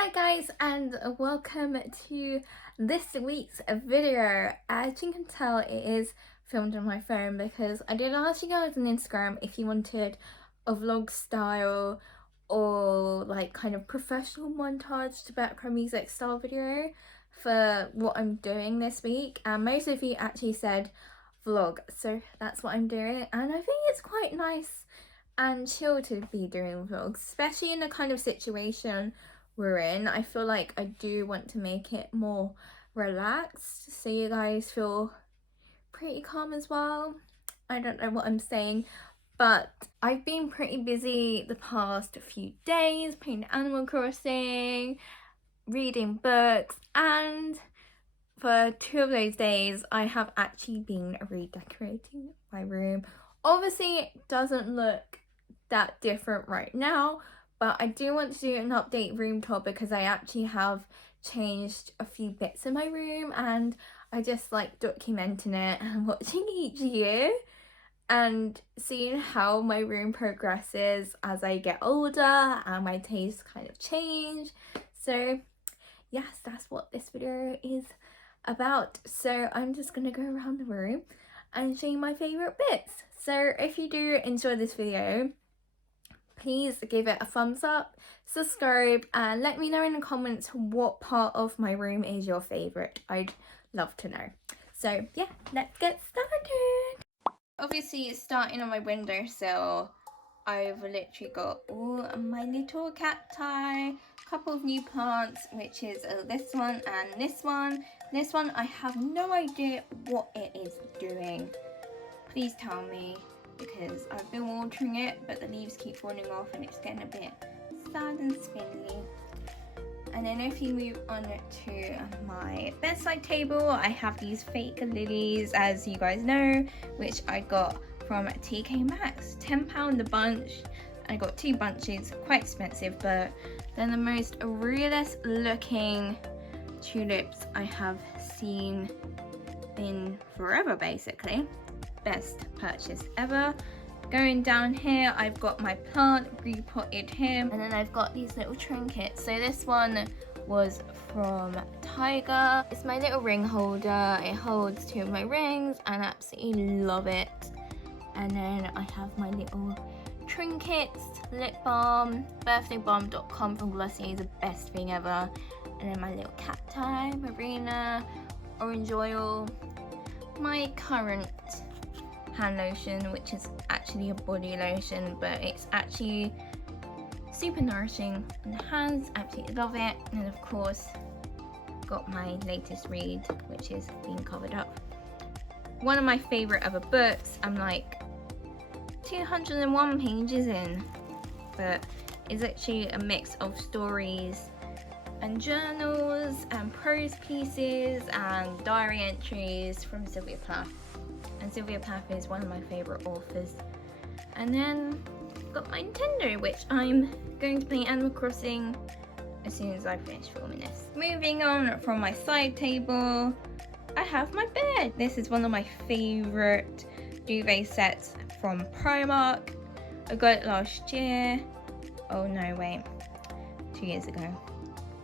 Hi guys, and welcome to this week's video. As you can tell, it is filmed on my phone because I did ask you guys on Instagram if you wanted a vlog style or like kind of professional montage to background music style video for what I'm doing this week, and most of you actually said vlog, so that's what I'm doing. And I think it's quite nice and chill to be doing vlogs, especially in the kind of situation we're in. I feel like I do want to make it more relaxed so you guys feel pretty calm as well. I don't know what I'm saying, but I've been pretty busy the past few days playing Animal Crossing, reading books, and for 2 of those days I have actually been redecorating my room. Obviously it doesn't look that different right now, but I do want to do an update room tour because I actually have changed a few bits in my room, and I just like documenting it and watching each year and seeing how my room progresses as I get older and my tastes kind of change. So yes, that's what this video is about. So I'm just gonna go around the room and show you my favorite bits. So if you do enjoy this video, please give it a thumbs up, subscribe, and let me know in the comments what part of my room is your favorite. I'd love to know. So yeah, let's get started. Obviously starting on my windowsill, I've literally got all my little cacti, couple of new plants, which is this one and this one. This one I have no idea what it is doing. Please tell me, because I've been watering it but the leaves keep falling off and it's getting a bit sad and spindly. And then if you move on to my bedside table, I have these fake lilies, as you guys know, which I got from TK Maxx, £10 a bunch. I got 2 bunches, quite expensive, but they're the most realist looking tulips I have seen in forever, basically. Best purchase ever. Going down here, I've got my plant repotted here, and then I've got these little trinkets. So this one was from Tiger. It's my little ring holder. It holds 2 of my rings and I absolutely love it. And then I have my little trinkets, lip balm, birthdaybalm.com from Glossier is the best thing ever. And then my little cacti, marina, orange oil, my current hand lotion, which is actually a body lotion, but it's actually super nourishing on the hands. Absolutely love it. And of course got my latest read, which is Being Covered Up, one of my favorite other books. I'm like 201 pages in, but it's actually a mix of stories and journals and prose pieces and diary entries from Sylvia Plath. And Sylvia Plath is one of my favorite authors. And then got my Nintendo, which I'm going to play Animal Crossing as soon as I finish filming this. Moving on from my side table, I have my bed. This is one of my favorite duvet sets from Primark. I got it last year. Oh no, wait, 2 years ago.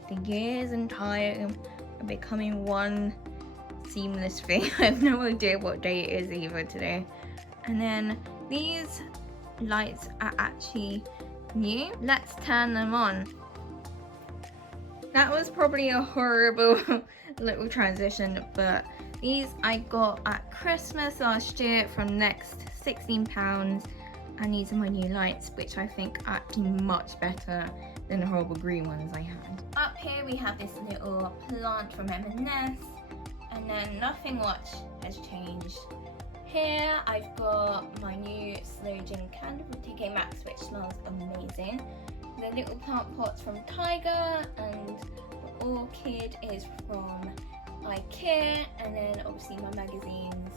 The years and time are becoming one seamless thing. I have no idea what day it is either today. And then these lights are actually new. Let's turn them on. That was probably a horrible little transition, but these I got at Christmas last year from Next, £16, and these are my new lights, which I think are actually much better than the horrible green ones I had. Up here we have this little plant from M&S, and then nothing much has changed. Here I've got my new Slow Gin candle from TK Maxx, which smells amazing. The little plant pots from Tiger, and the orchid is from IKEA, and then obviously my magazines,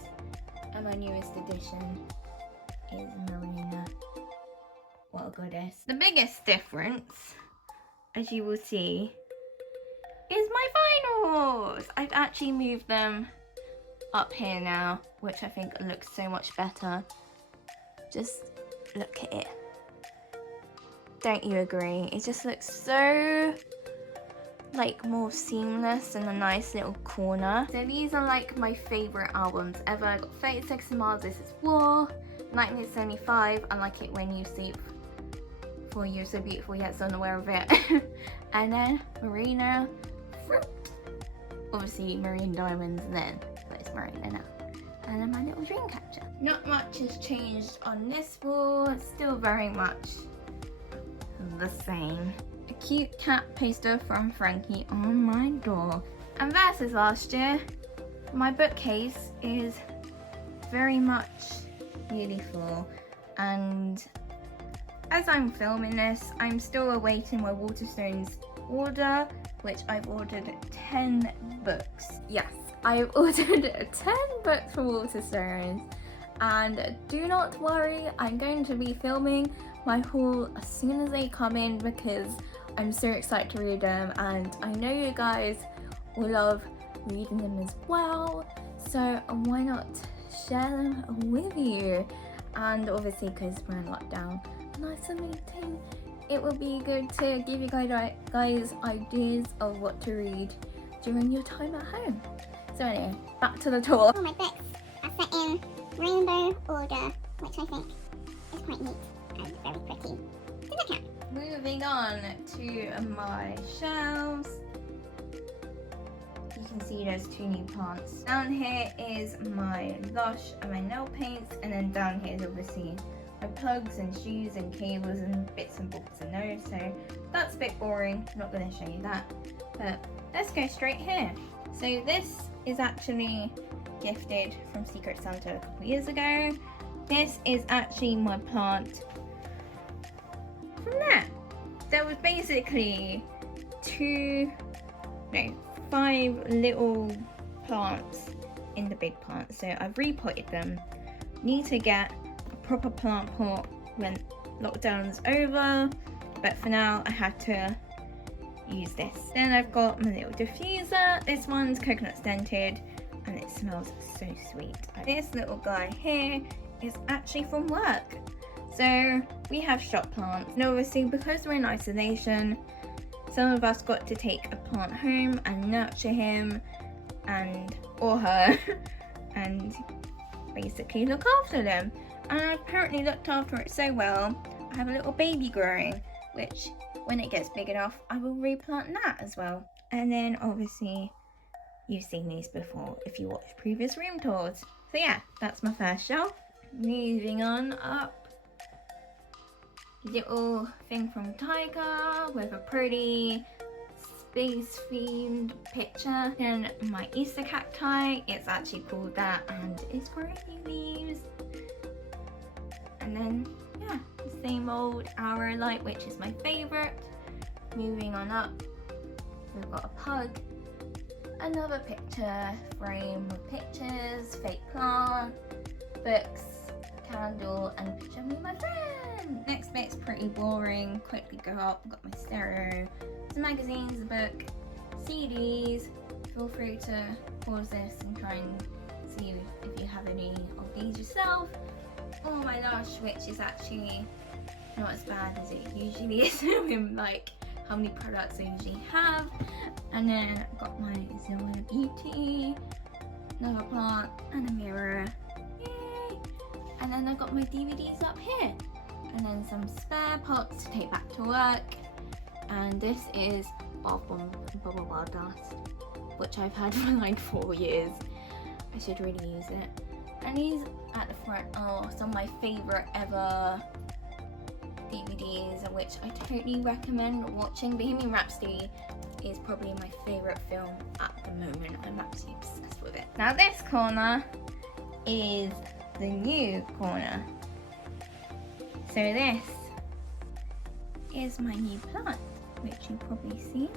and my newest edition is Marina. What a goddess. The biggest difference, as you will see, is my vinyls. I've actually moved them up here now, which I think looks so much better. Just look at it. Don't you agree? It just looks so like more seamless in a nice little corner. So these are like my favorite albums ever. I got 30 Seconds to Mars, This Is War, 1975, I Like It When You Sleep, For You're So Beautiful Yet So Unaware of It, and then Marina Fruit, obviously Marine Diamonds then, but it's Marina now. And then my little dream catcher. Not much has changed on this wall, it's still very much the same. A cute cat poster from Frankie on my door. And versus last year, my bookcase is very much beautiful, and as I'm filming this, I'm still awaiting my Waterstones order, which I've ordered 10 books. Yes, I've ordered 10 books from Waterstones, and do not worry, I'm going to be filming my haul as soon as they come in because I'm so excited to read them, and I know you guys will love reading them as well, so why not share them with you? And obviously because we're in lockdown, nice and meeting, it would be good to give you guys ideas of what to read during your time at home. So anyway, back to the tour. All my books are set in rainbow order, which I think is quite neat and very pretty to look at. Moving on to my shelves. You can see there's 2 new plants. Down here is my Lush and my nail paints, and then down here is obviously my plugs and shoes and cables and bits and bobs and those, so that's a bit boring, I'm not going to show you that, but let's go straight here. So this is actually gifted from Secret Santa a couple years ago. This is actually my plant from there. There was basically 5 little plants in the big plant, so I've repotted them. Need to get a proper plant pot when lockdown's over, but for now I had to use this. Then I've got my little diffuser. This one's coconut scented and it smells so sweet. This little guy here is actually from work. So we have shop plants, and obviously because we're in isolation, some of us got to take a plant home and nurture him or her and basically look after them. And I've apparently looked after it so well, I have a little baby growing, which when it gets big enough, I will replant that as well. And then obviously you've seen these before if you watched previous room tours. So yeah, that's my first shelf. Moving on up. Little thing from Tiger with a pretty space themed picture. Then my Easter cacti, it's actually pulled that and it's growing new leaves. And then yeah, the same old aaaaall, which is my favourite. Moving on up, we've got a pug, another picture frame with pictures, fake plant, books, candle, and a picture of me and my friend. Next bit's pretty boring, quickly go up. I've got my stereo, some magazines, a book, CDs. Feel free to pause this and try and see if you have any of these yourself. Or my Lush, which is actually not as bad as it usually is with like how many products I usually have. And then I've got my Zoe Beauty, another plant, and a mirror. Yay! And then I've got my DVDs up here. And then some spare pots to take back to work. And this is Bath Bomb Bubble Bar Dust, which I've had for like 4 years. I should really use it. And these at the front are some of my favourite ever DVDs, which I totally recommend watching. Bohemian Rhapsody is probably my favourite film at the moment. I'm absolutely obsessed with it. Now this corner is the new corner. So this is my new plant, which you've probably seen.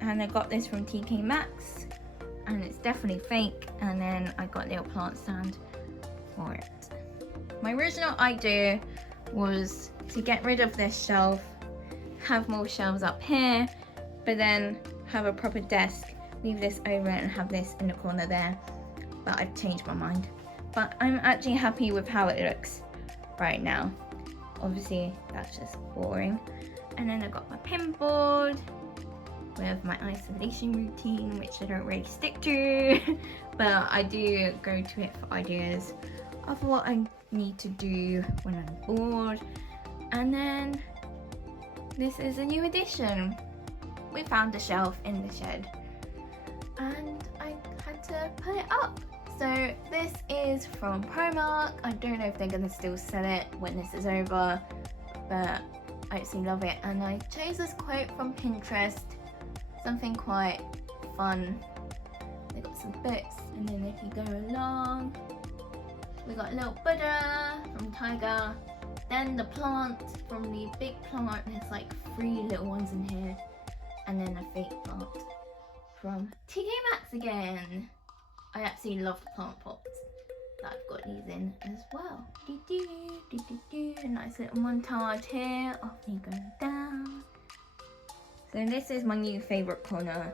And I got this from TK Maxx, and it's definitely fake. And then I got a little plant stand for it. My original idea was to get rid of this shelf, have more shelves up here, but then have a proper desk, leave this over and have this in the corner there. But I've changed my mind. But I'm actually happy with how it looks right now. Obviously that's just boring. And then I've got my pin board, with my isolation routine, which I don't really stick to, but I do go to it for ideas of what I need to do when I'm bored. And then this is a new addition. We found a shelf in the shed and I had to put it up. So this is from Primark. I don't know if they're gonna still sell it when this is over, but I absolutely love it. And I chose this quote from Pinterest, something quite fun. They got some bits, and then if you go along, we got a little Buddha from Tiger, then the plant from the big plant. There's like 3 little ones in here, and then a fake plant from TK Maxx again. I absolutely love the plant pots that I've got these in as well. A nice little montage here of me going down. So this is my new favourite corner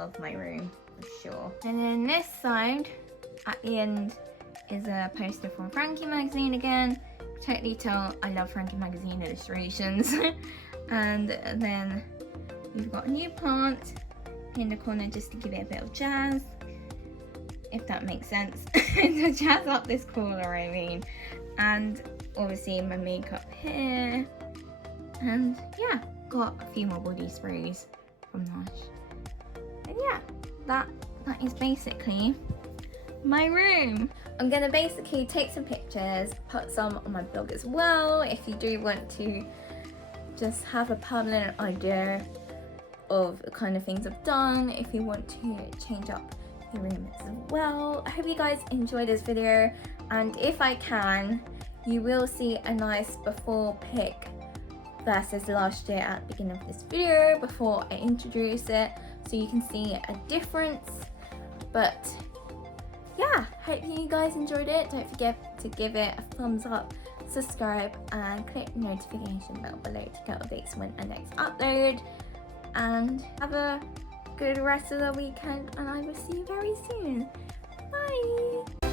of my room for sure. And then this side at the end is a poster from Frankie magazine again. Totally tell I love Frankie magazine illustrations. And then we've got a new plant in the corner just to give it a bit of jazz, if that makes sense. To jazz up this corner, I mean. And obviously my makeup here. And yeah, got a few more body sprays from Lush. And yeah, that is basically my room. I'm gonna basically take some pictures, put some on my blog as well, if you do want to just have a permanent idea of the kind of things I've done, if you want to change up your room as well. I hope you guys enjoyed this video, and if I can, you will see a nice before pic versus last year at the beginning of this video before I introduce it, so you can see a difference. But yeah, hope you guys enjoyed it. Don't forget to give it a thumbs up, subscribe, and click the notification bell below to get updates when I next upload. And have a good rest of the weekend, and I will see you very soon. Bye!